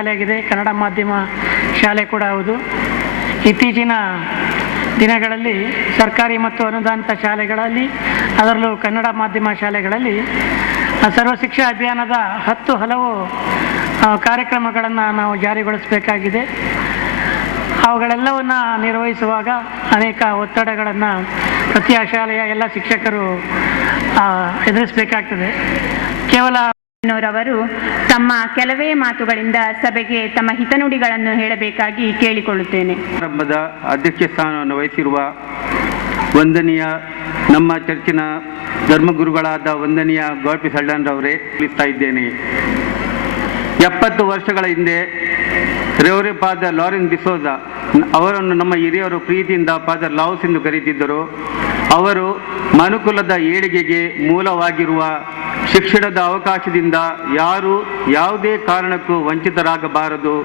ಶಾಲೆಯಾಗಿದೆ, ಕನ್ನಡ ಮಾಧ್ಯಮ ಶಾಲೆ ಕೂಡ ಹೌದು. ಇತ್ತೀಚಿನ ದಿನಗಳಲ್ಲಿ ಸರ್ಕಾರಿ ಮತ್ತು ಅನುದಾನಿತ ಶಾಲೆಗಳಲ್ಲಿ, ಅದರಲ್ಲೂ ಕನ್ನಡ ಮಾಧ್ಯಮ ಶಾಲೆಗಳಲ್ಲಿ ಸರ್ವ ಶಿಕ್ಷಾ ಅಭಿಯಾನದ 10 ಹಲವು ಕಾರ್ಯಕ್ರಮಗಳನ್ನು ನಾವು ಜಾರಿಗೊಳಿಸಬೇಕಾಗಿದೆ. ಅವುಗಳೆಲ್ಲವನ್ನು ನಿರ್ವಹಿಸುವಾಗ ಅನೇಕ ಒತ್ತಡಗಳನ್ನು ಪ್ರತಿ ಶಾಲೆಯ ಎಲ್ಲ ಶಿಕ್ಷಕರು ಎದುರಿಸಬೇಕಾಗ್ತದೆ. ಕೇವಲ ಅವರು ತಮ್ಮ ಕೆಲವೇ ಮಾತುಗಳಿಂದ ಸಭೆಗೆ ತಮ್ಮ ಹಿತನುಡಿಗಳನ್ನು ಹೇಳಬೇಕಾಗಿ ಕೇಳಿಕೊಳ್ಳುತ್ತೇನೆ. ಸಮಾರಂಭದ ಅಧ್ಯಕ್ಷ ಸ್ಥಾನವನ್ನು ವಹಿಸಿರುವ ವಂದನೀಯ ನಮ್ಮ ಚರ್ಚಿನ ಧರ್ಮಗುರುಗಳಾದ ವಂದನೀಯ ಗೌಡ್ಪಿ ಸಳ್ಳನ್ರವರೇ ತಿಳಿಸ್ತಾ ಇದ್ದೇನೆ. 70 ವರ್ಷಗಳ ಹಿಂದೆ ರೆವರೆ ಫಾದರ್ ಲಾರೆನ್ಸ್ ಡಿಸೋಜ ಅವರನ್ನು ನಮ್ಮ ಹಿರಿಯರು ಪ್ರೀತಿಯಿಂದ ಫಾದರ್ ಲಾವ್ಸ್ ಎಂದು ಕರೆಯುತ್ತಿದ್ದರು. ಅವರು ಮನುಕುಲದ ಏಳಿಗೆಗೆ ಮೂಲವಾಗಿರುವ ಶಿಕ್ಷಣದ ಅವಕಾಶದಿಂದ ಯಾರು ಯಾವುದೇ ಕಾರಣಕ್ಕೂ ವಂಚಿತರಾಗಬಾರದು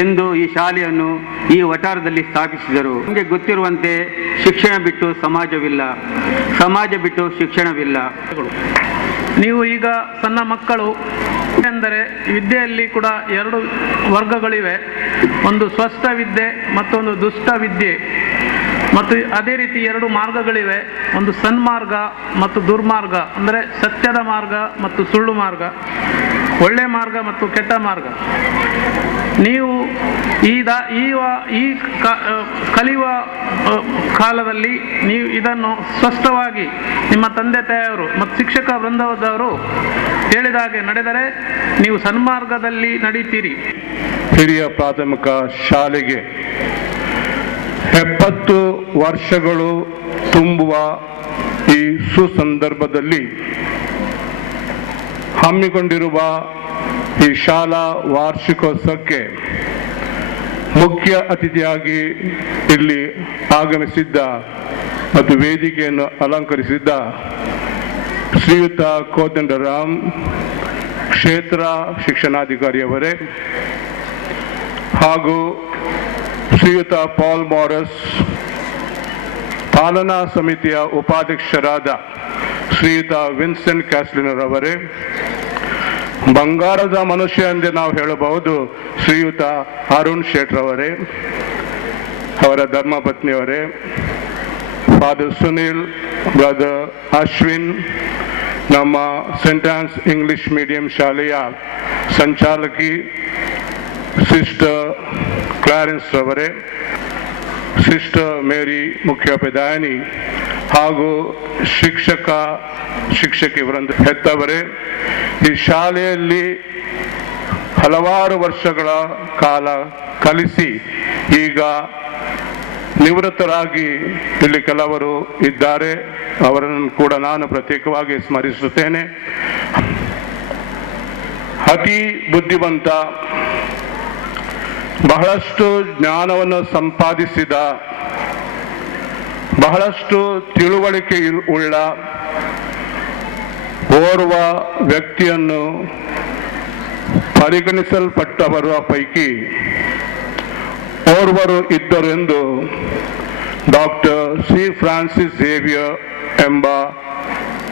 ಎಂದು ಈ ಶಾಲೆಯನ್ನು ಈ ವಠಾರದಲ್ಲಿ ಸ್ಥಾಪಿಸಿದರು. ನಮಗೆ ಗೊತ್ತಿರುವಂತೆ ಶಿಕ್ಷಣ ಬಿಟ್ಟು ಸಮಾಜವಿಲ್ಲ, ಸಮಾಜ ಬಿಟ್ಟು ಶಿಕ್ಷಣವಿಲ್ಲ. ನೀವು ಈಗ ಸಣ್ಣ ಮಕ್ಕಳು ಎಂದರೆ ವಿದ್ಯೆಯಲ್ಲಿ ಕೂಡ 2 ವರ್ಗಗಳಿವೆ. ಒಂದು ಸ್ವಸ್ಥ ವಿದ್ಯೆ ಮತ್ತೊಂದು ದುಷ್ಟ ವಿದ್ಯೆ. ಮತ್ತು ಅದೇ ರೀತಿ 2 ಮಾರ್ಗಗಳಿವೆ. ಒಂದು ಸನ್ಮಾರ್ಗ ಮತ್ತು ದುರ್ಮಾರ್ಗ, ಅಂದರೆ ಸತ್ಯದ ಮಾರ್ಗ ಮತ್ತು ಸುಳ್ಳು ಮಾರ್ಗ, ಒಳ್ಳೆ ಮಾರ್ಗ ಮತ್ತು ಕೆಟ್ಟ ಮಾರ್ಗ. ನೀವು ಈ ಕಲಿಯುವ ಕಾಲದಲ್ಲಿ ನೀವು ಇದನ್ನು ಸ್ಪಷ್ಟವಾಗಿ ನಿಮ್ಮ ತಂದೆ ತಾಯಿಯವರು ಮತ್ತು ಶಿಕ್ಷಕ ವೃಂದದವರು ಹೇಳಿದ ಹಾಗೆ ನಡೆದರೆ ನೀವು ಸನ್ಮಾರ್ಗದಲ್ಲಿ ನಡೀತೀರಿ. ಹಿರಿಯ ಪ್ರಾಥಮಿಕ ಶಾಲೆಗೆ 70 ವರ್ಷಗಳು ತುಂಬುವ ಈ ಸುಸಂದರ್ಭದಲ್ಲಿ ಹಮ್ಮಿಕೊಂಡಿರುವ ಈ ಶಾಲಾ ವಾರ್ಷಿಕೋತ್ಸವಕ್ಕೆ ಮುಖ್ಯ ಅತಿಥಿಯಾಗಿ ಇಲ್ಲಿ ಆಗಮಿಸಿದ್ದ ಮತ್ತು ವೇದಿಕೆಯನ್ನು ಅಲಂಕರಿಸಿದ್ದ ಶ್ರೀಯುತ ಕೋದಂಡರಾಮ್ ಕ್ಷೇತ್ರ ಶಿಕ್ಷಣಾಧಿಕಾರಿಯವರೇ ಹಾಗೂ ಶ್ರೀಯುತ ಪಾಲ್ ಮಾರಸ್ ಪಾಲನಾ ಸಮಿತಿಯ ಉಪಾಧ್ಯಕ್ಷರಾದ ಶ್ರೀಯುತ ವಿನ್ಸೆಂಟ್ ಕ್ಯಾಸ್ಲಿನರ್ ಅವರೇ, ಬಂಗಾರದ ಮನುಷ್ಯ ಎಂದೇ ನಾವು ಹೇಳಬಹುದು ಶ್ರೀಯುತ ಅರುಣ್ ಶೇಟ್ರ್ ಅವರೇ, ಅವರ ಧರ್ಮಪತ್ನಿಯವರೇ, ಫಾದರ್ ಸುನಿಲ್, ಬ್ರದರ್ ಅಶ್ವಿನ್, ನಮ್ಮ ಸೆಂಟ್ ಆನ್ಸ್ ಇಂಗ್ಲಿಷ್ ಮೀಡಿಯಂ ಶಾಲೆಯ ಸಂಚಾಲಕಿ ಸಿಸ್ಟರ್ ಕ್ಲಾರೆನ್ಸ್ ಅವರೇ, ಸಿಸ್ಟರ್ ಮೇರಿ ಮುಖ್ಯೋಪಾಧ್ಯಾಯಿನಿ ಹಾಗೂ ಶಿಕ್ಷಕಿ ವೃಂದ ಹೆತ್ತವರೇ, ಈ ಶಾಲೆಯಲ್ಲಿ ಹಲವಾರು ವರ್ಷಗಳ ಕಾಲ ಕಲಿಸಿ ಈಗ ನಿವೃತ್ತರಾಗಿ ಇಲ್ಲಿ ಕೆಲವರು ಇದ್ದಾರೆ. ಅವರನ್ನು ಕೂಡ ನಾನು ಪ್ರತ್ಯೇಕವಾಗಿ ಸ್ಮರಿಸುತ್ತೇನೆ. ಅತಿ ಬುದ್ಧಿವಂತ, ಬಹಳಷ್ಟು ಜ್ಞಾನವನ್ನು ಸಂಪಾದಿಸಿದ, ಬಹಳಷ್ಟು ತಿಳುವಳಿಕೆ ಉಳ್ಳ ಓರ್ವ ವ್ಯಕ್ತಿಯನ್ನು ಪರಿಗಣಿಸಲ್ಪಟ್ಟವರ ಪೈಕಿ ಓರ್ವರು ಇದ್ದರೆಂದು ಡಾಕ್ಟರ್ ಸಿ ಫ್ರಾನ್ಸಿಸ್ ಝೇವಿಯರ್ ಎಂಬ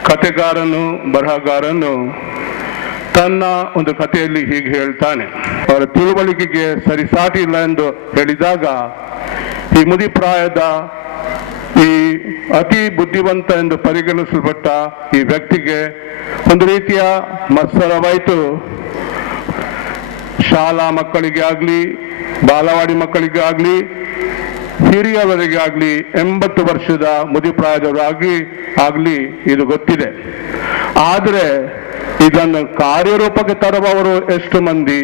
ಕಥೆಗಾರನು ಬರಹಗಾರನು ತನ್ನ ಒಂದು ಕಥೆಯಲ್ಲಿ ಹೀಗೆ ಹೇಳ್ತಾನೆ. ಅವರ ತಿಳುವಳಿಕೆಗೆ ಸರಿಸಾಟಿ ಇಲ್ಲ ಎಂದು ಹೇಳಿದಾಗ ಈ ಮುದಿಪ್ರಾಯದ ಈ ಅತಿ ಬುದ್ಧಿವಂತ ಎಂದು ಪರಿಗಣಿಸಲ್ಪಟ್ಟ ಈ ವ್ಯಕ್ತಿಗೆ ಒಂದು ರೀತಿಯ ಮತ್ಸರವಾಯಿತು. ಶಾಲಾ ಮಕ್ಕಳಿಗೆ ಆಗಲಿ, ಬಾಲವಾಡಿ ಮಕ್ಕಳಿಗೆ ಆಗಲಿ, ಹಿರಿಯವರಿಗೆ ಆಗಲಿ, 80 ವರ್ಷದ ಮುದಿಪ್ರಾಯದವರಾಗಲಿ ಇದು ಗೊತ್ತಿದೆ. ಆದರೆ ಇದನ್ನು ಕಾರ್ಯರೂಪಕ್ಕೆ ತರುವವರು ಎಷ್ಟು ಮಂದಿ?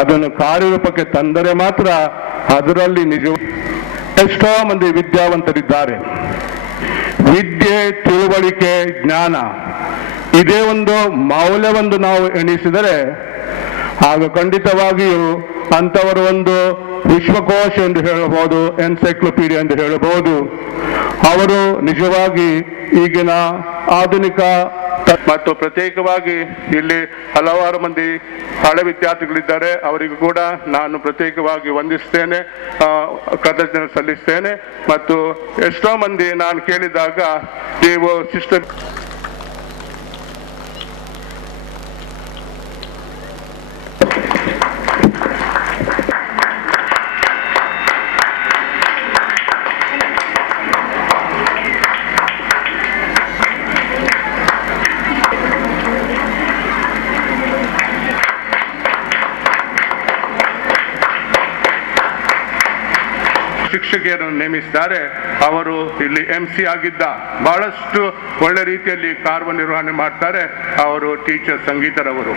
ಅದನ್ನು ಕಾರ್ಯರೂಪಕ್ಕೆ ತಂದರೆ ಮಾತ್ರ ಅದರಲ್ಲಿ ಎಷ್ಟೋ ಮಂದಿ ವಿದ್ಯಾವಂತರಿದ್ದಾರೆ. ವಿದ್ಯೆ, ತಿಳುವಳಿಕೆ, ಜ್ಞಾನ ಇದೇ ಒಂದು ಮೌಲ್ಯವೊಂದು ನಾವು ಎಣಿಸಿದರೆ ಆಗ ಖಂಡಿತವಾಗಿಯೂ ಅಂಥವರು ಒಂದು ವಿಶ್ವಕೋಶ ಎಂದು ಹೇಳಬಹುದು, ಎನ್ಸೈಕ್ಲೋಪೀಡಿಯಾ ಎಂದು ಹೇಳಬಹುದು. ಅವರು ನಿಜವಾಗಿ ಈಗಿನ ಆಧುನಿಕ ಮತ್ತು ಪ್ರತ್ಯೇಕವಾಗಿ ಇಲ್ಲಿ ಹಲವಾರು ಮಂದಿ ಹಳೆ ವಿದ್ಯಾರ್ಥಿಗಳಿದ್ದಾರೆ. ಅವರಿಗೂ ಕೂಡ ನಾನು ಪ್ರತ್ಯೇಕವಾಗಿ ವಂದಿಸ್ತೇನೆ, ಕೃತಜ್ಞತೆ ಸಲ್ಲಿಸ್ತೇನೆ. ಮತ್ತು ಎಷ್ಟೋ ಮಂದಿ ನಾನು ಕೇಳಿದಾಗ ನೀವು ಸಿಸ್ಟರ್ ಶಿಕ್ಷಕಿಯರನ್ನು ನೇಮಿಸಿದ್ದಾರೆ. ಅವರು ಇಲ್ಲಿ MC ಆಗಿದ್ದ, ಬಹಳಷ್ಟು ಒಳ್ಳೆ ರೀತಿಯಲ್ಲಿ ಕಾರ್ಯನಿರ್ವಹಣೆ ಮಾಡ್ತಾರೆ. ಅವರು ಟೀಚರ್ ಸಂಗೀತರವರು.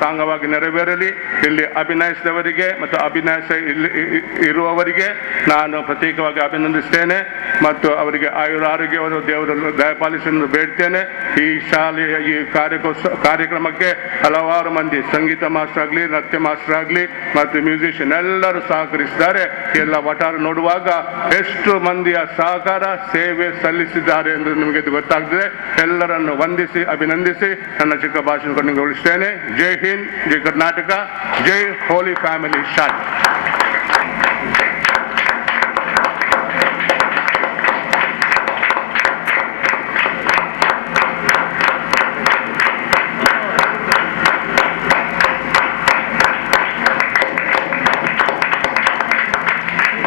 ಸಾಂಗವಾಗಿ ನೆರವೇರಲಿ. ಇಲ್ಲಿ ಅಭಿನಯಿಸಿದವರಿಗೆ ಮತ್ತು ಇರುವವರಿಗೆ ನಾನು ಪ್ರತ್ಯೇಕವಾಗಿ ಅಭಿನಂದಿಸ್ತೇನೆ ಮತ್ತು ಅವರಿಗೆ ಆಯುರಾರೋಗ್ಯವನ್ನು ದೇವರನ್ನು ದಯಪಾಲಿಸಲು ಬೇಡ್ತೇನೆ. ಈ ಶಾಲೆಯ ಈ ಕಾರ್ಯಕ್ರಮಕ್ಕೆ ಹಲವಾರು ಮಂದಿ ಸಂಗೀತ ಮಾಸ್ಟರ್ ಆಗಲಿ, ನೃತ್ಯ ಮಾಸ್ಟರ್ ಆಗಲಿ ಮತ್ತು ಮ್ಯೂಸಿಷಿಯನ್ ಎಲ್ಲರೂ ಸಹಕರಿಸಿದ್ದಾರೆ. ಎಲ್ಲ ಒಟ್ಟಾರೆ ನೋಡುವಾಗ ಎಷ್ಟು ಮಂದಿಯ ಸಹಕಾರ ಸೇವೆ ಸಲ್ಲಿಸಿದ್ದಾರೆ ಎಂದು ನಿಮಗೆ ಗೊತ್ತಾಗ್ತದೆ. ಎಲ್ಲರನ್ನು ವಂದಿಸಿ ಅಭಿನಂದಿಸಿ ನನ್ನ ಚಿಕ್ಕ ಭಾಷಣ ಕೊನೆಗೊಳಿಸ್ತೇನೆ. ಜೈ ಹಿಂದ್, ಜೈ ಕರ್ನಾಟಕ, ಜೈ ಹೋಲಿ ಫ್ಯಾಮಿಲಿ ಶಾಲೆ.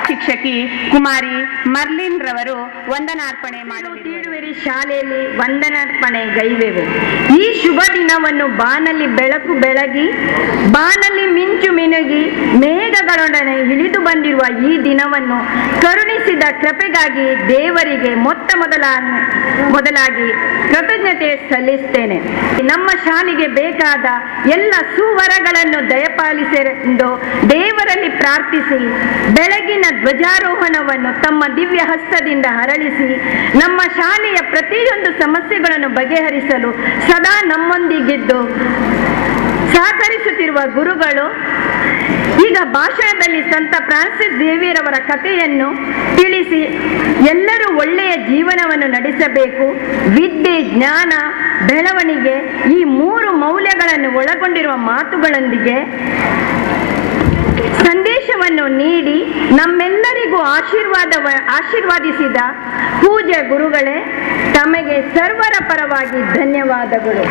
ಶಿಕ್ಷಕಿ ಕುಮಾರಿ ಮರ್ಲಿನ್ ರವರು ವಂದನಾರ್ಪಣೆ ತೀಳುವೆರಿ ಶಾಲೆಯಲ್ಲಿ ವಂದನಾರ್ಪಣೆ ಗೈವೆವು. ಈ ಶುಭ ದಿನವನ್ನು ಬಾನಲ್ಲಿ ಬೆಳಕು ಬೆಳಗಿ, ಬಾನಲ್ಲಿ ಮಿಂಚು ಮಿನುಗಿ, ಮೇಘಗಳೊಡನೆ ಇಳಿದು ಬಂದಿರುವ ಈ ದಿನವನ್ನು ಕರುಣಿಸಿದ ಕೃಪೆಗಾಗಿ ದೇವರಿಗೆ ಮೊದಲಾಗಿ ಕೃತಜ್ಞತೆ ಸಲ್ಲಿಸುತ್ತೇನೆ. ನಮ್ಮ ಶಾಲೆಗೆ ಬೇಕಾದ ಎಲ್ಲ ಸುವರಗಳನ್ನು ದಯಪಾಲಿಸೆಂದು ದೇವರಲ್ಲಿ ಪ್ರಾರ್ಥಿಸಿ, ಬೆಳಗಿನ ಧ್ವಜಾರೋಹಣವನ್ನು ತಮ್ಮ ದಿವ್ಯ ಹಸ್ತದಿಂದ ಹರಳಿಸಿ, ನಮ್ಮ ಶಾಲೆಯ ಪ್ರತಿಯೊಂದು ಸಮಸ್ಯೆಗಳನ್ನು ಬಗೆಹರಿಸಲು ಸದಾ ನಮ್ಮೊಂದಿಗಿದ್ದು ಸಹಕರಿಸುತ್ತಿರುವ ಗುರುಗಳು, ಈಗ ಭಾಷಣದಲ್ಲಿ ಸಂತ ಫ್ರಾನ್ಸಿಸ್ ಝೇವಿಯರ್ ಅವರ ಕಥೆಯನ್ನು ತಿಳಿಸಿ ಎಲ್ಲರೂ ಒಳ್ಳೆಯ ಜೀವನವನ್ನು ನಡೆಸಬೇಕು, ವಿದ್ಯೆ, ಜ್ಞಾನ, ಬೆಳವಣಿಗೆ ಈ 3 ಮೌಲ್ಯಗಳನ್ನು ಒಳಗೊಂಡಿರುವ ಮಾತುಗಳೊಂದಿಗೆ ಸಂದೇಶವನ್ನು ನೀಡಿ ನಮ್ಮೆಲ್ಲರಿಗೂ ಆಶೀರ್ವಾದಿಸಿದ ಪೂಜ್ಯ ಗುರುಗಳೇ, ತಮಗೆ ಸರ್ವರ ಪರವಾಗಿ ಧನ್ಯವಾದಗಳು.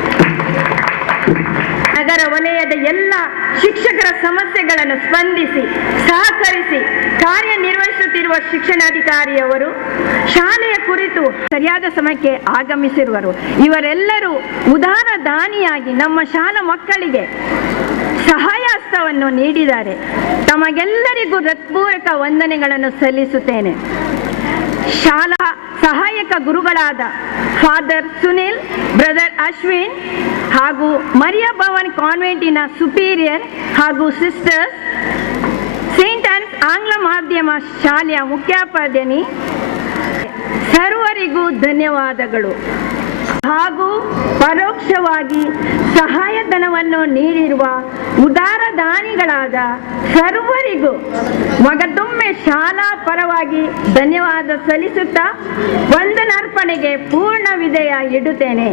ನಗರ ವಲಯದ ಎಲ್ಲ ಶಿಕ್ಷಕರ ಸಮಸ್ಯೆಗಳನ್ನು ಸ್ಪಂದಿಸಿ ಸಹಕರಿಸಿ ಕಾರ್ಯನಿರ್ವಹಿಸುತ್ತಿರುವ ಶಿಕ್ಷಣಾಧಿಕಾರಿಯವರು ಶಾಲೆಯ ಕುರಿತು ಸರಿಯಾದ ಸಮಯಕ್ಕೆ ಆಗಮಿಸಿರುವರು. ಇವರೆಲ್ಲರೂ ಉದಾರ ದಾನಿಯಾಗಿ ನಮ್ಮ ಶಾಲಾ ಮಕ್ಕಳಿಗೆ ಸಹಾಯ ಹಸ್ತವನ್ನು ನೀಡಿದ್ದಾರೆ. ತಮಗೆಲ್ಲರಿಗೂ ಹೃತ್ಪೂರ್ವಕ ವಂದನೆಗಳನ್ನು ಸಲ್ಲಿಸುತ್ತೇನೆ. ಶಾಲಾ ಸಹಾಯಕ ಗುರುಗಳಾದ ಫಾದರ್ ಸುನಿಲ್, ಬ್ರದರ್ ಅಶ್ವಿನ್ ಹಾಗೂ ಮರಿಯಾ ಭವನ್ ಕಾನ್ವೆಂಟಿನ ಸುಪೀರಿಯರ್ ಹಾಗೂ ಸಿಸ್ಟರ್ಸ್, ಸೇಂಟ್ ಆನ್ಸ್ ಆಂಗ್ಲ ಮಾಧ್ಯಮ ಶಾಲೆಯ ಮುಖ್ಯೋಪಾಧ್ಯಾಯಿನಿ ಸರ್ವರಿಗೂ ಧನ್ಯವಾದಗಳು. ಹಾಗೂ ಪರೋಕ್ಷವಾಗಿ ಸಹಾಯಧನವನ್ನು ನೀಡಿರುವ ಉದಾರ ದಾನಿಗಳಾದ ಸರ್ವರಿಗೂ ಮಗದೊಮ್ಮೆ ಶಾಲಾ ಪರವಾಗಿ ಧನ್ಯವಾದ ಸಲ್ಲಿಸುತ್ತಾ ವಂದನಾರ್ಪಣೆಗೆ ಪೂರ್ಣ ವಿಧೇಯ ಇಡುತ್ತೇನೆ.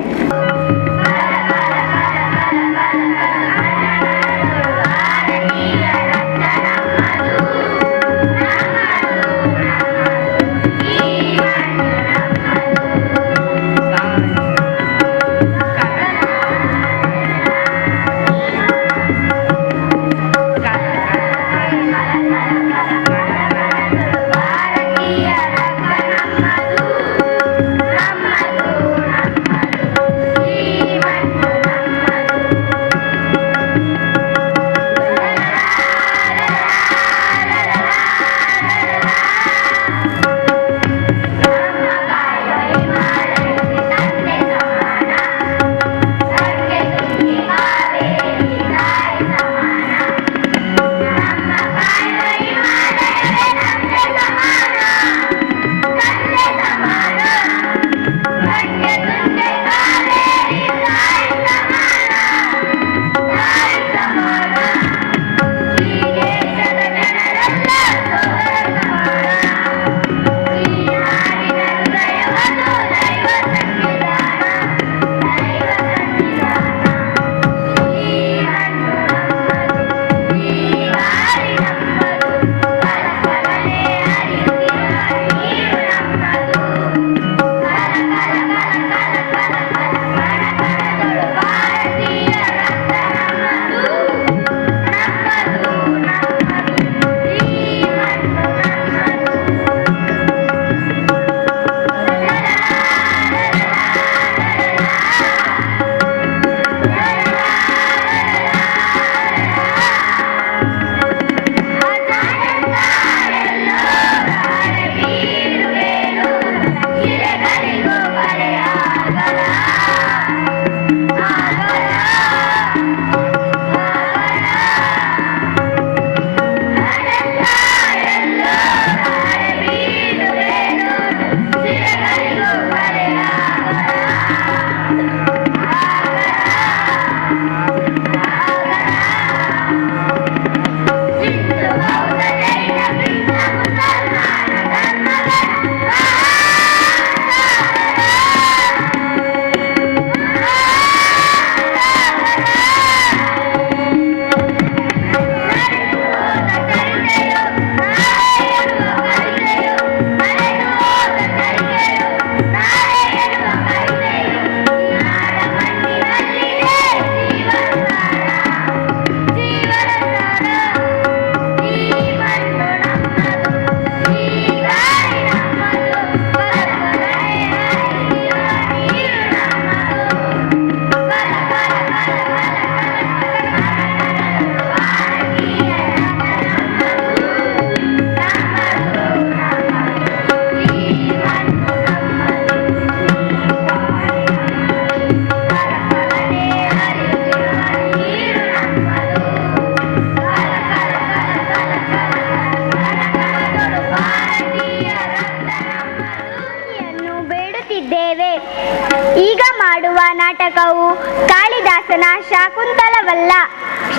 ಶಾಕುಂತಲವಲ್ಲ,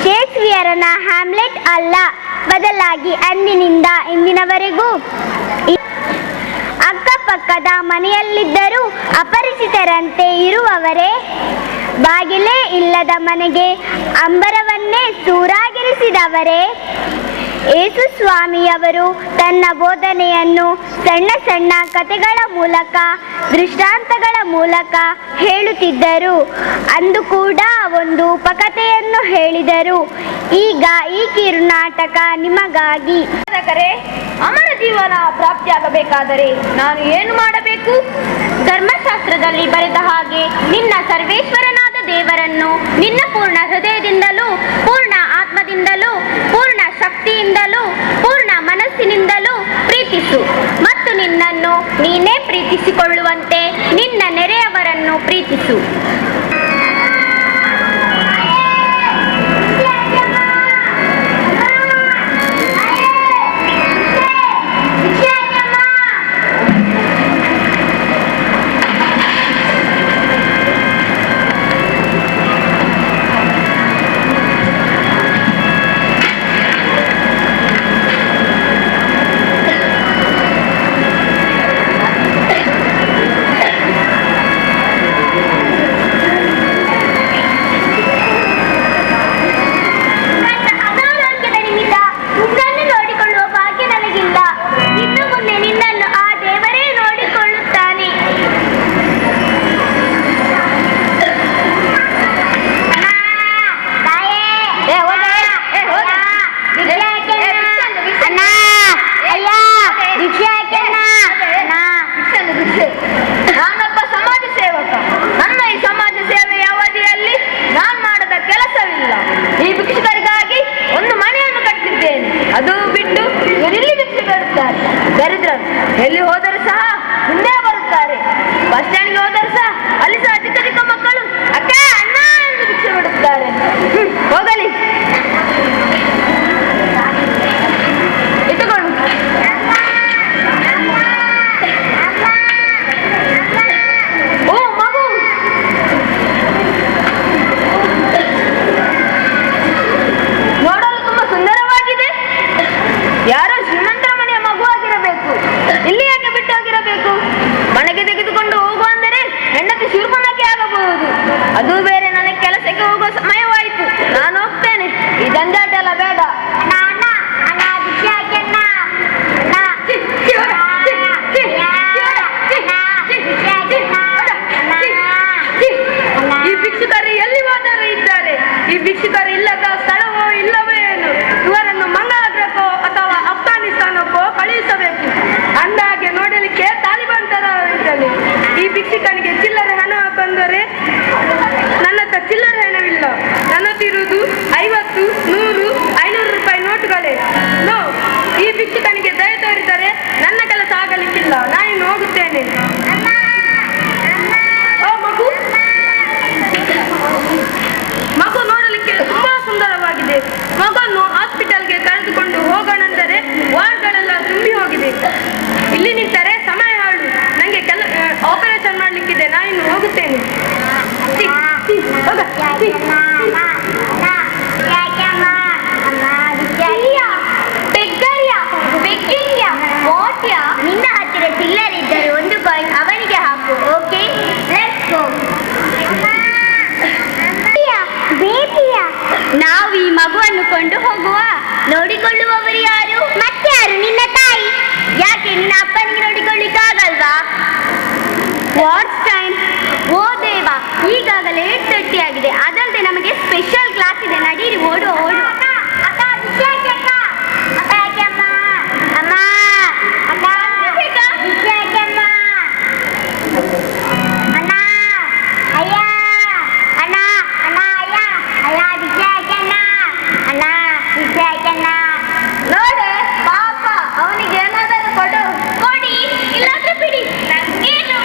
ಶೇಕ್ಸ್ಪಿಯರನ ಹ್ಯಾಮ್ಲೆಟ್ ಅಲ್ಲ. ಬದಲಾಗಿ ಅಂದಿನಿಂದ ಇಂದಿನವರೆಗೂ ಅಕ್ಕಪಕ್ಕದ ಮನೆಯಲ್ಲಿದ್ದರೂ ಅಪರಿಚಿತರಂತೆ ಇರುವವರೇ, ಬಾಗಿಲೇ ಇಲ್ಲದ ಮನೆಗೆ ಅಂಬರವನ್ನೇ ಸೂರಾಗಿರಿಸಿದವರೇ. ಯೇಸು ಸ್ವಾಮಿಯವರು ತನ್ನ ಬೋಧನೆಯನ್ನು ಸಣ್ಣ ಸಣ್ಣ ಕಥೆಗಳ ಮೂಲಕ, ದೃಷ್ಟಾಂತಗಳ ಮೂಲಕ ಹೇಳುತ್ತಿದ್ದರು. ಅಂದು ಕೂಡ ಒಂದು ಉಪಕಥೆಯನ್ನು ಹೇಳಿದರು. ಈಗ ಈ ಕಿರುನಾಟಕ ನಿಮಗಾಗಿ. ಅಮರ ಜೀವನ ಪ್ರಾಪ್ತಿಯಾಗಬೇಕಾದರೆ ನಾನು ಏನು ಮಾಡಬೇಕು? ಧರ್ಮಶಾಸ್ತ್ರದಲ್ಲಿ ಬರೆದ ಹಾಗೆ ನಿನ್ನ ಸರ್ವೇಶ್ವರನಾದ ದೇವರನ್ನು ನಿನ್ನ ಪೂರ್ಣ ಹೃದಯದಿಂದಲೂ, ಪೂರ್ಣ ಆತ್ಮದಿಂದಲೂ, ಪೂರ್ಣ ಶಕ್ತಿಯಿಂದಲೂ, ಪೂರ್ಣ ಮನಸ್ಸಿನಿಂದಲೂ ಪ್ರೀತಿಸು. ಮತ್ತು ನಿನ್ನನ್ನು ನೀನೇ ಪ್ರೀತಿಸಿಕೊಳ್ಳುವಂತೆ ನಿನ್ನ ನೆರೆಯವರನ್ನು ಪ್ರೀತಿಸು. ನಾನೊಬ್ಬ ಸಮಾಜ ಸೇವಕ. ನನ್ನ ಈ ಸಮಾಜ ಸೇವೆಯ ಅವಧಿಯಲ್ಲಿ ನಾನು ಮಾಡದ ಕೆಲಸವಿಲ್ಲ. ಈ ಭಿಕ್ಷುಕರಿಗಾಗಿ ಒಂದು ಮನೆಯನ್ನು ಕಟ್ಟಿದ್ದೇನೆ. ಅದು ಬಿಟ್ಟು ಇವರೆಲ್ಲಿ ಭಿಕ್ಷೆ ಬೇಡುತ್ತಾರೆ? ದರಿದ್ರರು ಎಲ್ಲಿ ಹೋದರೂ ಸಹ ಮುಂದೆ ಬರುತ್ತಾರೆ. ಬಸ್ ಸ್ಟ್ಯಾಂಡ್ಗೆ ಹೋದರೂ ಸಹ ಅಲ್ಲಿ ಸಹ ಚಿಕ್ಕ ಚಿಕ್ಕ ಮಕ್ಕಳು ಅಕ್ಕ ಅಣ್ಣ ಎಂದು ಭಿಕ್ಷೆ ಬಿಡುತ್ತಾರೆ. ಹೋಗಲಿ, ಇಟ್ಟುಕೊಳ್ಳು. ಓ ಮಗು, ನೋಡಲು ತುಂಬಾ ಸುಂದರವಾಗಿದೆ. ಯಾರೋ ಶ್ರೀಮಂತರ ಮನೆಯ ಮಗು ಆಗಿರಬೇಕು. ಇಲ್ಲಿ ಯಾಕೆ ಬಿಟ್ಟು ಹೋಗಿರಬೇಕು? ಮನೆಗೆ ತೆಗೆದುಕೊಂಡು ಹೋಗುವ ಅಂದರೆ ಹೆಂಡತಿ ಶೂರ್ಪನಖಿ ಆಗಬಹುದು. ಅದು ಬೇರೆ, ನನಗೆ ಕೆಲಸಕ್ಕೆ ಹೋಗುವ ಸಮಯವಾಯಿತು. ನಾನು ಹೋಗ್ತೇನೆ. ಈ ಜಂಜಾಟ ಎಲ್ಲ ಬೇಡ. ಈ ಭಿಕ್ಷುಕರು ಎಲ್ಲಿ ಹೋದರೂ ಇದ್ದಾರೆ. ಈ ಭಿಕ್ಷುಕರು ಇಲ್ಲದ ಸ್ಥಳವೋ ಇಲ್ಲವೋ ಏನು? ಇವರನ್ನು ಮಂಗಳಗ್ರಹಕ್ಕೋ ಅಥವಾ ಅಫ್ಘಾನಿಸ್ತಾನಕ್ಕೋ ಕಳುಹಿಸಬೇಕು. ಅಂದಾಗೆ ನೋಡಲಿಕ್ಕೆ ತಾಲಿಬಾನ್ ತರ ಇದ್ದಲ್ಲಿ. ಈ ಭಿಕ್ಷುಕನಿಗೆ ಚಿಲ್ಲರೆ ಹಣ ಬಂದರೆ ನನ್ನ ಹತ್ರ ಚಿಲ್ಲರೆ ಹಣವಿಲ್ಲ. ನನ್ನದಿರುವುದು 50, 100, 500 ರೂಪಾಯಿ ನೋಟುಗಳೇ. ನೋ, ಈ ಭಿಕ್ಷುಕನಿಗೆ ದಯ ತೋರಿದರೆ ನನ್ನ ಕೆಲಸ ಆಗಲಿಕ್ಕಿಲ್ಲ. ನಾನು ಹೋಗುತ್ತೇನೆ. ಓ ಮಗು, ಮಗು ನೋಡಲಿಕ್ಕೆ ತುಂಬಾ ಸುಂದರವಾಗಿದೆ. ಮಗನ್ನು ಹಾಸ್ಪಿಟಲ್ಗೆ ಕರೆದುಕೊಂಡು ಹೋಗೋಣಂದರೆ ವಾರ್ಡ್ಗಳೆಲ್ಲ ತುಂಬಿ ಹೋಗಿದೆ. ಇಲ್ಲಿ ನಿಂತರೆ ಸಮಯ ಹಾಳು. ನನಗೆ ಆಪರೇಷನ್ ಮಾಡ್ಲಿಕ್ಕಿದೆ. ನಾನು ಹೋಗುತ್ತೇನೆ. ನಿನ್ನ ಹತ್ತಿರ ಚಿಲ್ಲರೆ ಇದ್ದರೆ ಒಂದು ಕಾಯಿನ್ ಅವನಿಗೆ ಹಾಕು. Okay, let's go. ನಾವು ಈ ಮಗುವನ್ನು ಕೊಂಡು ಹೋಗುವ. ನೋಡಿಕೊಳ್ಳುವವರು ಯಾರು? ಮತ್ತಾರು? ನಿನ್ನ ತಾಯಿ. ಯಾಕೆ ನಿನ್ನ ಅಪ್ಪನಿಗೆ ನೋಡಿಕೊಳ್ಳಿಕ್ಕಾಗಲ್ವಾ? What's time? ಓ ದೇವ, ಈಗಾಗಲೇ 8:30 ಆಗಿದೆ. ಅದಲ್ಲದೆ ನಮಗೆ ಸ್ಪೆಷಲ್ ಕ್ಲಾಸ್ ಇದೆ. ನಡೀರಿ, ಓಡು ಓಡು. ನೋಡೆ ಪಾಪ, ಅವನಿಗೆ ಏನಾದರೂ ಕೊಡು. ಕೊಡಿ, ಇಲ್ಲಾಂದ್ರೆ ಬಿಡಿ. ನಂಗೇನು?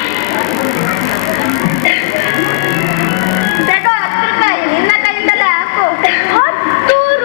ತಗೋ 10 ರೂಪಾಯಿ. ನಿನ್ನ ಕೈಯಿಂದಲೇ ಹಾಕು. 10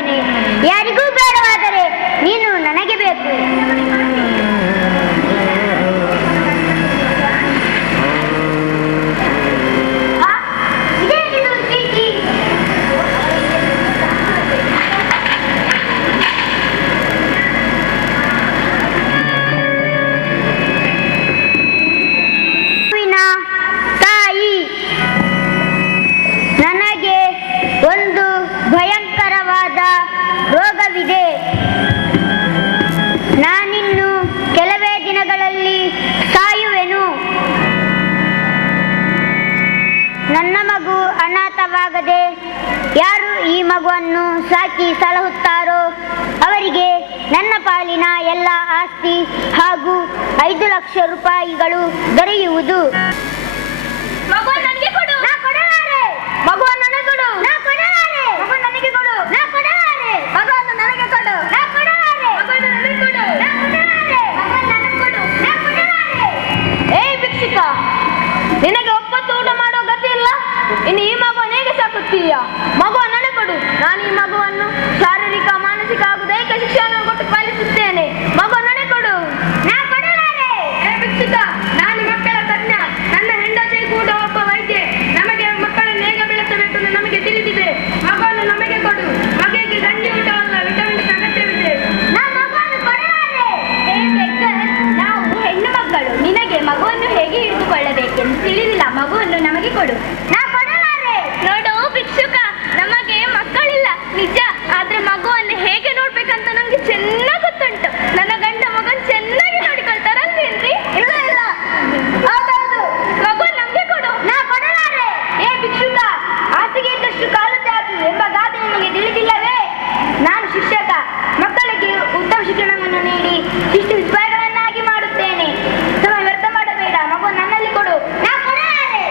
ಕೊಡುತ್ತೇನೆ. ಯಾರಿಗೂ ಬೇಡವಾದರೆ ನೀನು ನನಗೆ ಬೇಕು. ಇದೇನಿದು ಚೀಟಿ? ತಾಯಿ, ನನಗೆ ಒಂದು ಭಯಂಕರವಾದ ರೋಗವಿದೆ. ನಾನಿನ್ನು ಕೆಲವೇ ದಿನಗಳಲ್ಲಿ ಸಾಯುವೆನು. ನನ್ನ ಮಗು ಅನಾಥವಾಗದೆ ಯಾರು ಈ ಮಗುವನ್ನು ಸಾಕಿ ಸಲಹುತ್ತಾರೋ ಅವರಿಗೆ ನನ್ನ ಪಾಲಿನ ಎಲ್ಲ ಆಸ್ತಿ ಹಾಗೂ 5 ಲಕ್ಷ ರೂಪಾಯಿಗಳು ದೊರೆಯುವುದು. ಮಗು ನನಗೆ ಕೊಡು. ನಾ ಕೊಡಲಾರೆ. ಮಗು ನನಗೆ ಕೊಡು. ನಾ ಕೊಡಲಾರೆ. ಮಗು ನನಗೆ ಕೊಡು. ನಾ ಕೊಡಲಾರೆ. ಮಗು ನನಗೆ ಕೊಡು. ನಾ ಕೊಡಲಾರೆ. ಮಗು ನನಗೆ ಕೊಡು. ನಾ ಕೊಡಲಾರೆ. ಮಗು ನನಗೆ ಕೊಡು. ನಾ ಕೊಡಲಾರೆ. ಏ ಭಿಕ್ಷುಕ, ನಿನಗೆ ಒಪ್ಪತ್ತು ಊಟ ಮಾಡೋ ಗತಿ ಇಲ್ಲ. ಇನ್ನು ಈ ಮಗುವನ್ನು ಹೇಗೆ ಸಾಕುತ್ತೀಯ? ಮಗು ನನಗೆ ಕೊಡು. ನಾನು ಈ ಮಗುವನ್ನು ಶಾರೀರಿಕ, ಮಾನಸಿಕ ಹಾಗೂ ದೈಹಿಕ ಶಿಕ್ಷಣ ಕೊಟ್ಟು ಪಾಲಿಸುತ್ತೇನೆ. ಮಗು ನನಗೆ ಕೊಡು. ನಾ ಕೊಡಲಾರೆ. ಏ ಭಿಕ್ಷುಕ, ನಾನು ಮಕ್ಕಳ ತಜ್ಞ. ನನ್ನ ಹೆಂಡತಿ ಕೂಡ ಒಬ್ಬ ವೈದ್ಯೆ. ನಮಗೆ ಮಕ್ಕಳನ್ನು ಹೇಗೆ ಬೆಳೆಸಬೇಕೆಂದು ನಮಗೆ ತಿಳಿದಿದೆ. ಮಗುವನ್ನು ನಮಗೆ ಕೊಡು. ಮಗುವಿಗೆ ಗಂಜಿ ಊಟವಲ್ಲ, ವಿಟಮಿನ್ ಅಗತ್ಯವಿದೆ. ನಾ ಮಗುವನ್ನು ಕೊಡಲಾರೆ. ನಾವು ಹೆಣ್ಣು ಮಕ್ಕಳು, ನಿನಗೆ ಮಗುವನ್ನು ಹೇಗೆ ಹಿಡಿದುಕೊಳ್ಳಬೇಕೆಂದು ತಿಳಿದಿಲ್ಲ. ಮಗುವನ್ನು ನಮಗೆ ಕೊಡು. ನಾ ಕೊಡಲಾರೆ. ನೋಡು ಭಿಕ್ಷುಕ, ನಮಗೆ ಮಕ್ಕಳಿಲ್ಲ ನಿಜ, ಆದ್ರೆ ಮಗುವನ್ನು ಹೇಗೆ ನೋಡ್ಬೇಕಂತ ನಮ್ಗೆ ಚೆನ್ನಾಗಿ ಗೊತ್ತುಂಟು. ನನ್ನ ಗಂಡ ಮಗನ್ ಚೆನ್ನಾಗಿ ನೋಡಿಕೊಳ್ತಾರಲ್ವೇನ್ರಿ? ಇಲ್ಲ ಇಲ್ಲ, ಹೌದೌದು. ಮಗು ನಮ್ಗೆ ಕೊಡು. ನಾ ಕೊಡಲಾರೆ. ಏ ಭಿಕ್ಷುಕ, ಹಾಸಿಗೆ ಇದ್ದಷ್ಟು ಕಾಲು ಚಾಚು ಎಂಬ ಗಾದೆ ನಿಮಗೆ ತಿಳಿದಿಲ್ಲವೇ? ನಾನು ಶಿಕ್ಷಕ. ಮಕ್ಕಳಿಗೆ ಉತ್ತಮ ಶಿಕ್ಷಣವನ್ನು ನೀಡಿ ಶಿಷ್ಟು ವಿಸ್ಮಯಗಳನ್ನಾಗಿ ಮಾಡುತ್ತೇನೆ. ಸಮಯ ವ್ಯರ್ಥ ಮಾಡಬೇಡ. ಮಗು ನನ್ನಲ್ಲಿ ಕೊಡು. ನಾ ಕೊಡಲಾರೆ.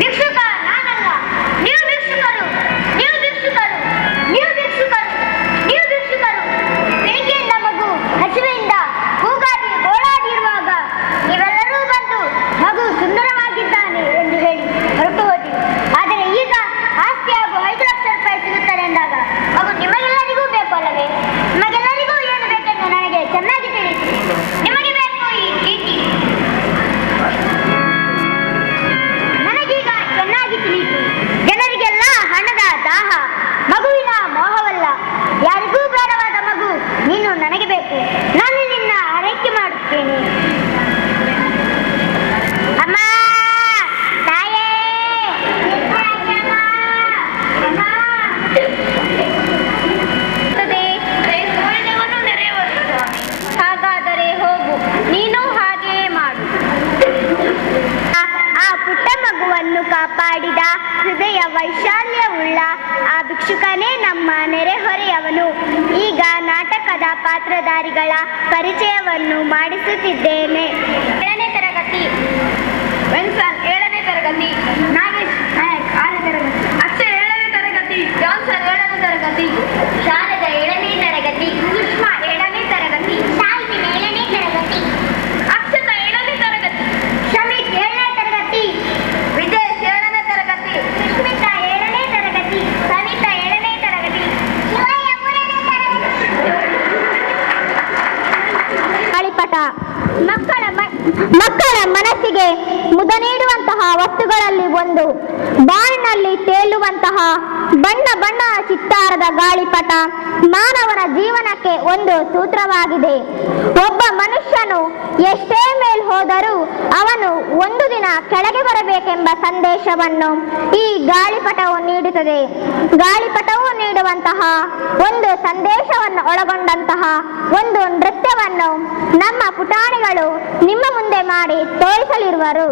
ಭಿಕ್ಷುಕ ನಾನಲ್ಲ, ನೀವು ಭಿಕ್ಷುಕರು. ನೀವು ಭಿಕ್ಷುಕರು. ನೀವು ಭಿಕ್ಷುಕರು. ನೀವು ಭಿಕ್ಷುಕರು. ಬೇಗೆಯಿಂದ ಮಗು ಹಸಿವೆಯಿಂದ ಕೂಗಾಡಿ ಗೋಳಾಡಿರುವಾಗ ನೀವೆಲ್ಲರೂ ಬಂದು ಮಗು ಸುಂದರವಾಗಿದ್ದಾನೆ ಎಂದು ಹೇಳಿ ಹೊರಟು ಹೋದಿ. ಆದರೆ ಈಗ ಆಸ್ತಿ ಹಾಗೂ 5 ಲಕ್ಷ ರೂಪಾಯಿ ಸಿಗುತ್ತದೆ ಎಂದಾಗ ಮಗು ನಿಮಗೆಲ್ಲರಿಗೂ ಬೇಕು ಅಲ್ಲವೇ? ನಿಮಗೆಲ್ಲರಿಗೂ ಏನು ಬೇಕೆಂದು ನನಗೆ ಚೆನ್ನಾಗಿ ತಿಳಿಸಿ. ನಿಮಗೆ ಬೇಕು ಈ ಚೀಟಿ. ನನಗೀಗ ಚೆನ್ನಾಗಿ ತಿಳಿಯಿತು. ಜನರಿಗೆಲ್ಲ ಹಣದ ದಾಹ, ಮಗುವಿನ ಮೋಹವಲ್ಲ. ಯಾರಿಗೂ ಬೇಡವಾದ ಮಗು ನೀನು ನನಗೆ ಬೇಕು. ನಾನು ನಿನ್ನ ಆರೈಕೆ ಮಾಡುತ್ತೇನೆ. ಅಮ್ಮ, ತಾಯೇ, ಅಮ್ಮ. ಹಾಗಾದರೆ ಹೋಗು, ನೀನು ಹಾಗೆಯೇ ಮಾಡು. ಆ ಪುಟ್ಟ ಮಗುವನ್ನು ಕಾಪಾಡಿದ ಹೃದಯ ವೈಶಾಲ್ಯವುಳ್ಳ ಆ ಭಿಕ್ಷುಕನೇ ನಮ್ಮ ನೆರೆಹೊರೆಯವನು. ಈಗ ನಾಟಕದ ಪಾತ್ರಧಾರಿಗಳ ಪರಿಚಯವನ್ನು ಮಾಡಿಸುತ್ತಿದ್ದೇನೆ. 7ನೇ ತರಗತಿ ವೆನ್ಸನ್, 7ನೇ ತರಗತಿ ನಾಗೇಶ್ ನಾಯಕ್, 6ನೇ ತರಗತಿ ಅಕ್ಷಯ್, 7ನೇ ತರಗತಿ ಜಾನ್ಸನ್, 7ನೇ ತರಗತಿ ಶಾರದಾ, 7ನೇ ತರಗತಿ ಸುಷ್ಮಾ, 7ನೇ ತರಗತಿ ಶಾಲಿನಿ, 7ನೇ ತರಗತಿ ಅಕ್ಷತಾ, 7ನೇ ತರಗತಿ ಶಮಿತ್, 7ನೇ ತರಗತಿ ವಿಜಯ್, 7ನೇ ತರಗತಿ ಸುಸ್ಮಿತಾ, 7ನೇ ತರಗತಿ ಸವಿತಾ, 7ನೇ ತರಗತಿ ಶಿವಯ್ಯ, 3ನೇ ತರಗತಿ. ಗಾಳಿಪಟ ಮಕ್ಕಳ ಮನಸ್ಸಿಗೆ ಮುದ ನೀಡುವಂತಹ ವಸ್ತುಗಳಲ್ಲಿ ಒಂದು. ಬಾಳಿನಲ್ಲಿ ತೇಲುವಂತಹ ಬಣ್ಣ ಬಣ್ಣದ ಚಿತ್ತಾರದ ಗಾಳಿಪಟ ಮಾನವನ ಜೀವನಕ್ಕೆ ಒಂದು ಸೂತ್ರವಾಗಿದೆ. ಒಬ್ಬ ಮನುಷ್ಯನು ಎಷ್ಟೇ ಮೇಲ್ ಹೋದರೂ ಅವನು ಒಂದು ದಿನ ಕೆಳಗೆ ಬರಬೇಕೆಂಬ ಸಂದೇಶವನ್ನು ಈ ಗಾಳಿಪಟವು ನೀಡುತ್ತದೆ. ಗಾಳಿಪಟವು ನೀಡುವಂತಹ ಒಂದು ಸಂದೇಶವನ್ನು ಒಳಗೊಂಡಂತಹ ಒಂದು ನೃತ್ಯವನ್ನು ನಮ್ಮ ಪುಟಾಣಿಗಳು ನಿಮ್ಮ ಮುಂದೆ ಮಾಡಿ ತೋರಿಸಲಿರುವರು.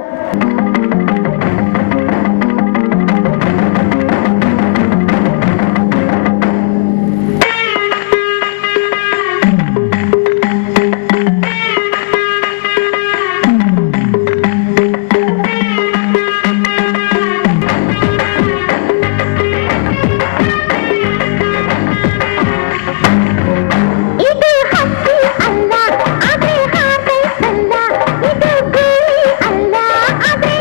ಇದು ಹಕ್ಕಿ ಅಲ್ಲ, ಆದ್ರೆ ಹಾಗೆ ಅಲ್ಲ, ಇದು ಗೋಳಿ ಅಲ್ಲ, ಆದ್ರೆ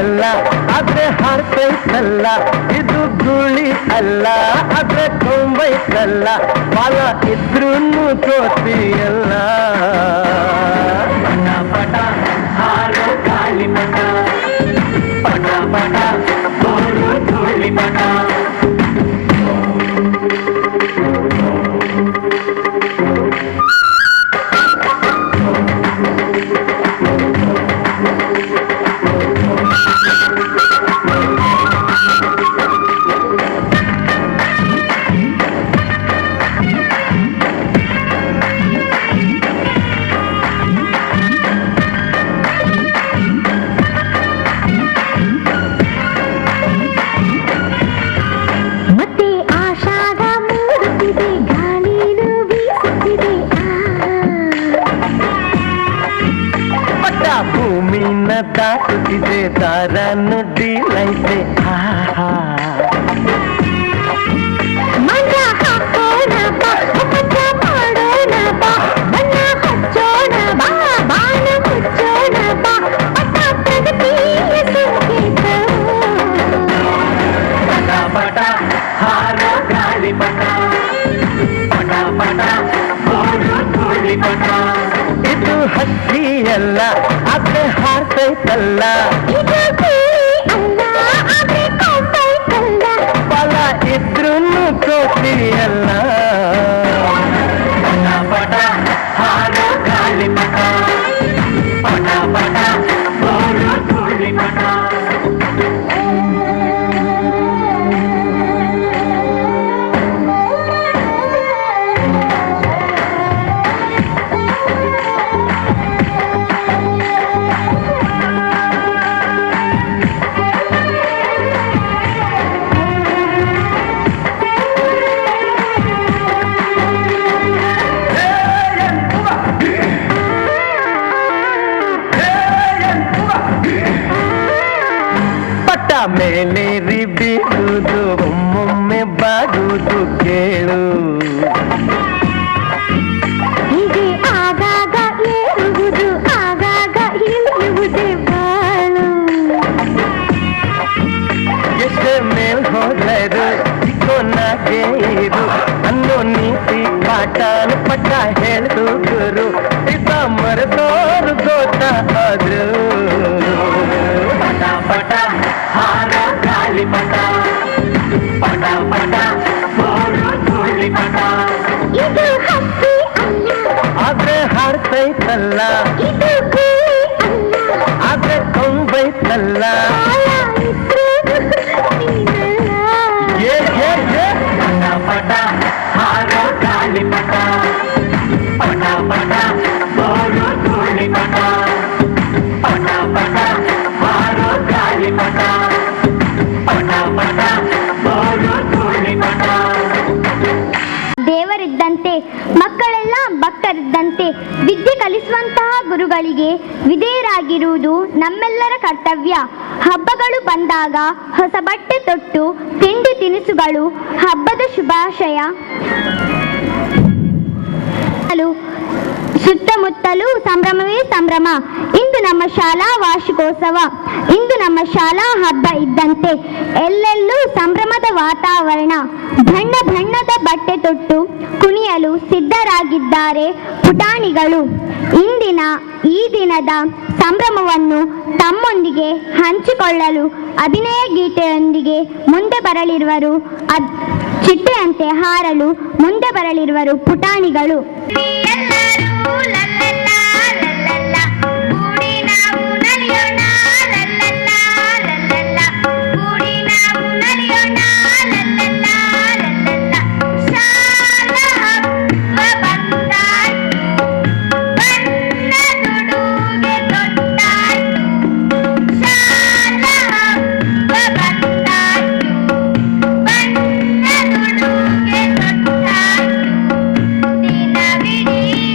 ಅಲ್ಲ ಆದ್ರೆ ಹಾರ್ತೈತಲ್ಲ, ಇದು ಗುಳಿ ಅಲ್ಲ ಆದ್ರೆ ಕೊಂಬೈತಲ್ಲ, ಬಾಲ ಇದ್ರೂ ಕೋತಿಯಲ್ಲ. ಪಟ ಪಟ ಹಾರೋ ಗಾಳಿ ಪಟ, ಪಟ ಪಟ ಗೋರು ಧೂಳಿ ಪಟ. ಭೂಮಿನ ದಾಟುತ್ತಿದೆ ದಾರ ನುಡ್ಡಿ ಲೈತೆ. ಮನ ಹಾಕೋಣ ಬಾ, ಮಜಾ ಮಾಡೋಣ ಬಾ, ಬಣ್ಣ ಹಚ್ಚೋಣ ಬಾ, ಬಾಣ ಮುಚ್ಚೋಣ ಬಾ, ಪಟ ಪ್ರಗತಿಯ ಸಂಕೇತ. ಪಟ ಪಟ ಹಾರೋ ಗಾಳಿ ಪಟ, ಪಟ ಪಟ ಗೋರು ಧೂಳಿ ಪಟ. ಇದು ಹಕ್ಕಿಯಲ್ಲ ಆದ್ರೆ ಹಾರ್ತೈತಲ್ಲ, ಇದು ಅಲ್ಲ ಆದ್ರೆ ಕೊಂಬೈತಲ್ಲ, ಬಲ ಇದ್ರೂ ಕೋತಿಯಲ್ಲ. ಪಟ ಪಟ ಹಾರೋ ಗಾಳಿ ಪಟ, ಪಟ ಪಟ ಗೋರು ಧೂಳಿ ಪಟ. ಮೇಲೇರಿ ಬೀಗುವುದು ಒಮ್ಮೊಮ್ಮೆ ಬಾಗುವುದು ಕೇಳು, ಹೀಗೆ ಆಗಾಗ ಏರುವುದು ಆಗಾಗ ಇಳಿಯುವುದೇ ಬಾಳು. ಎಷ್ಟೇ ಮೇಲ್ ಹೋದರು ಚಿಕ್ಕೋನಾಗೆ ಇರು ಅನ್ನೋ ನೀತಿ ಪಾಠನ ಪಟ್ಟ ಹೇಳ್ದು ಗುರು, ಇದ್ದ ಮರೆತೋರು ಗೊತ್ತಾದ್ರು. ಪಟ ಪಟ ಹಾರೋ ಗಾಳಿ ಪಟ, ಪಟ ಪಟ ಗೋರು ಧೂಳಿ ಪಟ. ಇದು ಹಕ್ಕಿ ಅಲ್ಲ ಆದ್ರೆ ಹಾರ್ತೈತಲ್ಲ, ಇದು ಗುಳಿ ಅಲ್ಲ ಆದ್ರೆ ಕೊಂಬೈತಲ್ಲ, ಪಟ ಪಟ ಹಾರೋ ಗಾಳಿ ಪಟ, ಪಟ ಪಟ ಗೋರು ಧೂಳಿ ಪಟ, ಪಟ ಪಟ ಹಾರೋ ಗಾಳಿ ಪಟ, ಪಟ ಪಟ ಗೋರು ಧೂಳಿ ಪಟ. ದೇವರಿದ್ದಂತೆ ಮಕ್ಕಳೆಲ್ಲ ಭಕ್ತರಿದ್ದಂತೆ ವಿದ್ಯೆ ಕಲಿಸುವಂತಹ ಗುರುಗಳಿಗೆ ವಿಧೇಯರಾಗಿರುವುದು ನಮ್ಮೆಲ್ಲರ ಕರ್ತವ್ಯ. ಹಬ್ಬಗಳು ಬಂದಾಗ ಹೊಸ ಬಟ್ಟೆ ತೊಟ್ಟು ತಿಂಡಿ ತಿನಿಸುಗಳು, ಹಬ್ಬದ ಶುಭಾಶಯ ಸುತ್ತಮುತ್ತಲೂ ಸಂಭ್ರಮವೇ ಸಂಭ್ರಮ. ಇಂದು ನಮ್ಮ ಶಾಲಾ ವಾರ್ಷಿಕೋತ್ಸವ, ಇಂದು ನಮ್ಮ ಶಾಲಾ ಹಬ್ಬ ಇದ್ದಂತೆ ಎಲ್ಲೆಲ್ಲೂ ಸಂಭ್ರಮದ ವಾತಾವರಣ. ಬಣ್ಣ ಬಣ್ಣದ ಬಟ್ಟೆ ತೊಟ್ಟು ಕುಣಿಯಲು ಸಿದ್ಧರಾಗಿದ್ದಾರೆ ಪುಟಾಣಿಗಳು. ಇಂದಿನ ಈ ದಿನದ ಸಂಭ್ರಮವನ್ನು ತಮ್ಮೊಂದಿಗೆ ಹಂಚಿಕೊಳ್ಳಲು ಅಭಿನಯ ಗೀತೆಯೊಂದಿಗೆ ಮುಂದೆ ಬರಲಿರುವರು, ಚಿಟ್ಟೆಯಂತೆ ಹಾರಲು ಮುಂದೆ ಬರಲಿರುವರು ಪುಟಾಣಿಗಳು. ದಿನವಿಡೀ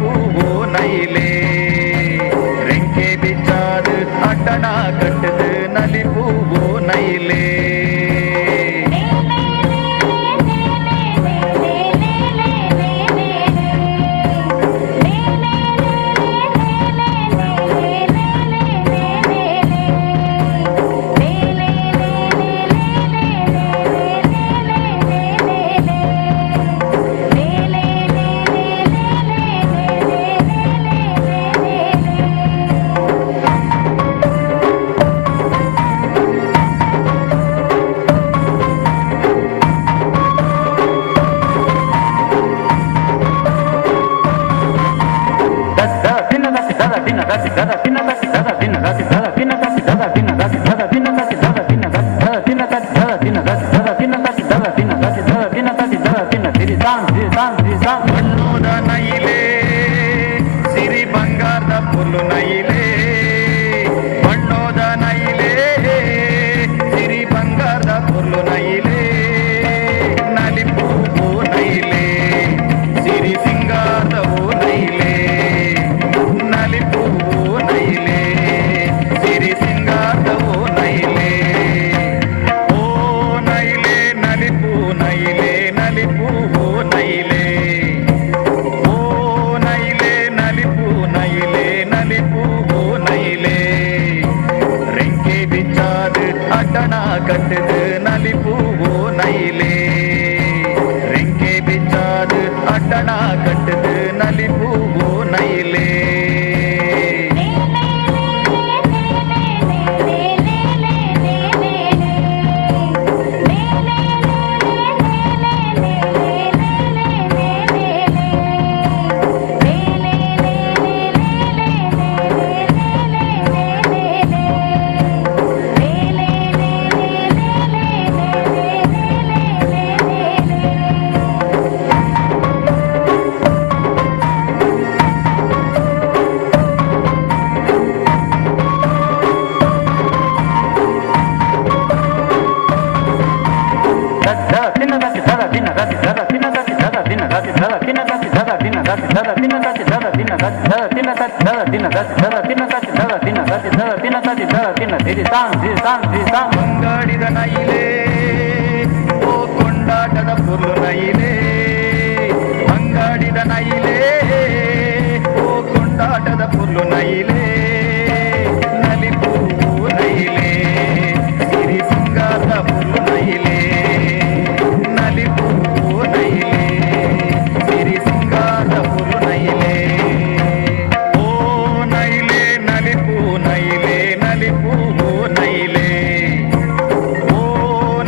நலிப்பூவோ நயிலே ரெங்கே பிச்சாது அட்டனா கட்டுது நலிப்பூவோ நயிலே ಬಣ್ಣದ ನೈಲೆ ಸಿರಿ ಬಂಗಾರದ ಪುಲ್ಲು ನೈಲೆ ಬಣ್ಣದ ನೈಲೆ ಸಿರಿ ಬಂಗಾರದ ಪುಲ್ಲು ನೈಲೆ ನಲಿಪೂವು ನೈಲೆ ಸಿರಿ ಸಿಂಗಾರದವು ನೈಲೆ ನಲಿಪೂವು ನೈಲೆ ಸಿರಿ ಸಿಂಗಾರದವು ನೈಲೆ ಓ ನೈಲೆ ನಲಿಪೂ ನೈಲೆ ನಲಿಪೂವು ನೈಲೆ ಓ ನೈಲೆ ನಲಿಪೂ ನೈಲೆ ನಲಿಪೂವು ನೈಲೆ ரெங்கே பிச்சாது அட்டனா கட்டுது நலிப்பூவோ நைலே ரெங்கே பிச்சாது அட்டனா கட்டுது நலிப்பூவோ நைலே ಅಂಗಾಡಿದ ನೈಲೆ ಓ ಕೊಂಡಾಟದ ಪುಲ್ಲು ನೈಲೆ ಅಂಗಾಡಿದ ನೈಲೆ ಓ ಕೊಂಡಾಟದ ಪುಲ್ಲು ನೈಲೆ ನಲಿಪೂವು ನೈಲೆ ಸಿರಿ ಸಿಂಗಾರದ ಪುಲ್ಲು ನೈಲೆ ನಲಿಪೂವು ನೈಲೆ ಸಿರಿ ಸಿಂಗಾರದ ಪುಲ್ಲು ನೈಲೆ ಓ ನೈಲೆ ನಲಿಪೂ ನೈಲೆ ನಲಿಪೂವು ನೈಲೆ ಓ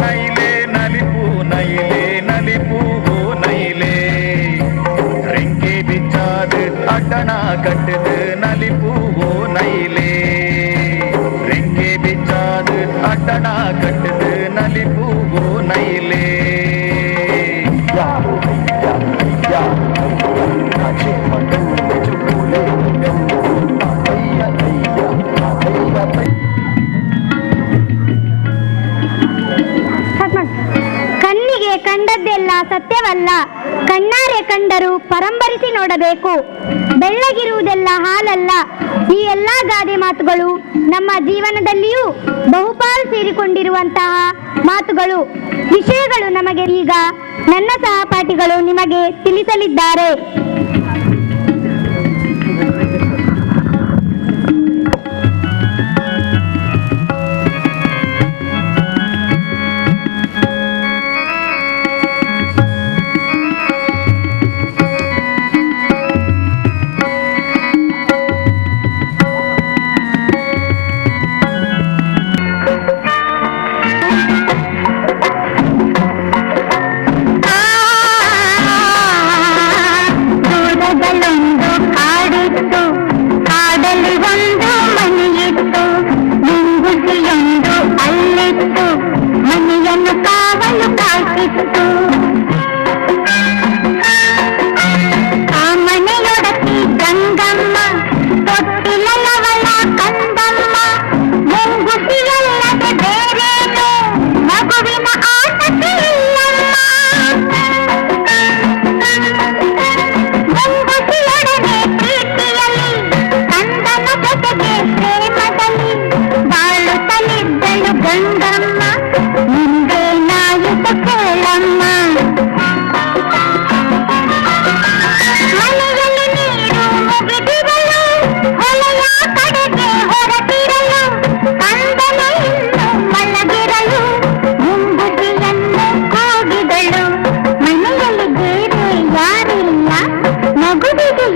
ನೈಲೆ ನಲಿಪೂ ನೈಲೆ ನಲಿಪೂವು ನೈಲೆ ரெங்கே பிச்சாது அட்டனா கட்டுது நலிப்பூவோ நைலே ரெங்கே பிச்சாது அட்டனா கட்டுது நலிப்பூவோ நைலே ಕಣ್ಣಿಗೆ ಕಂಡದ್ದೆಲ್ಲ ಸತ್ಯವಲ್ಲ, ಕಣ್ಣಾರೆ ಕಂಡರೂ ಪರಂಬರಿಸಿ ನೋಡಬೇಕು. ಬೆಳ್ಳಗಿರುವುದೆಲ್ಲ ಹಾಲಲ್ಲ. ಈ ಎಲ್ಲಾ ಗಾದೆ ಮಾತುಗಳು ನಮ್ಮ ಜೀವನದಲ್ಲಿಯೂ ಬಹುಪಾಲು ಸೇರಿಕೊಂಡಿರುವಂತಹ ಮಾತುಗಳು. ವಿಷಯಗಳು ನಮಗೆ ಈಗ ನನ್ನ ಸಹಪಾಠಿಗಳು ನಿಮಗೆ ತಿಳಿಸಲಿದ್ದಾರೆ.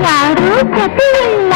ಯಾರೂ ಜೊತೆಯಿಲ್ಲ.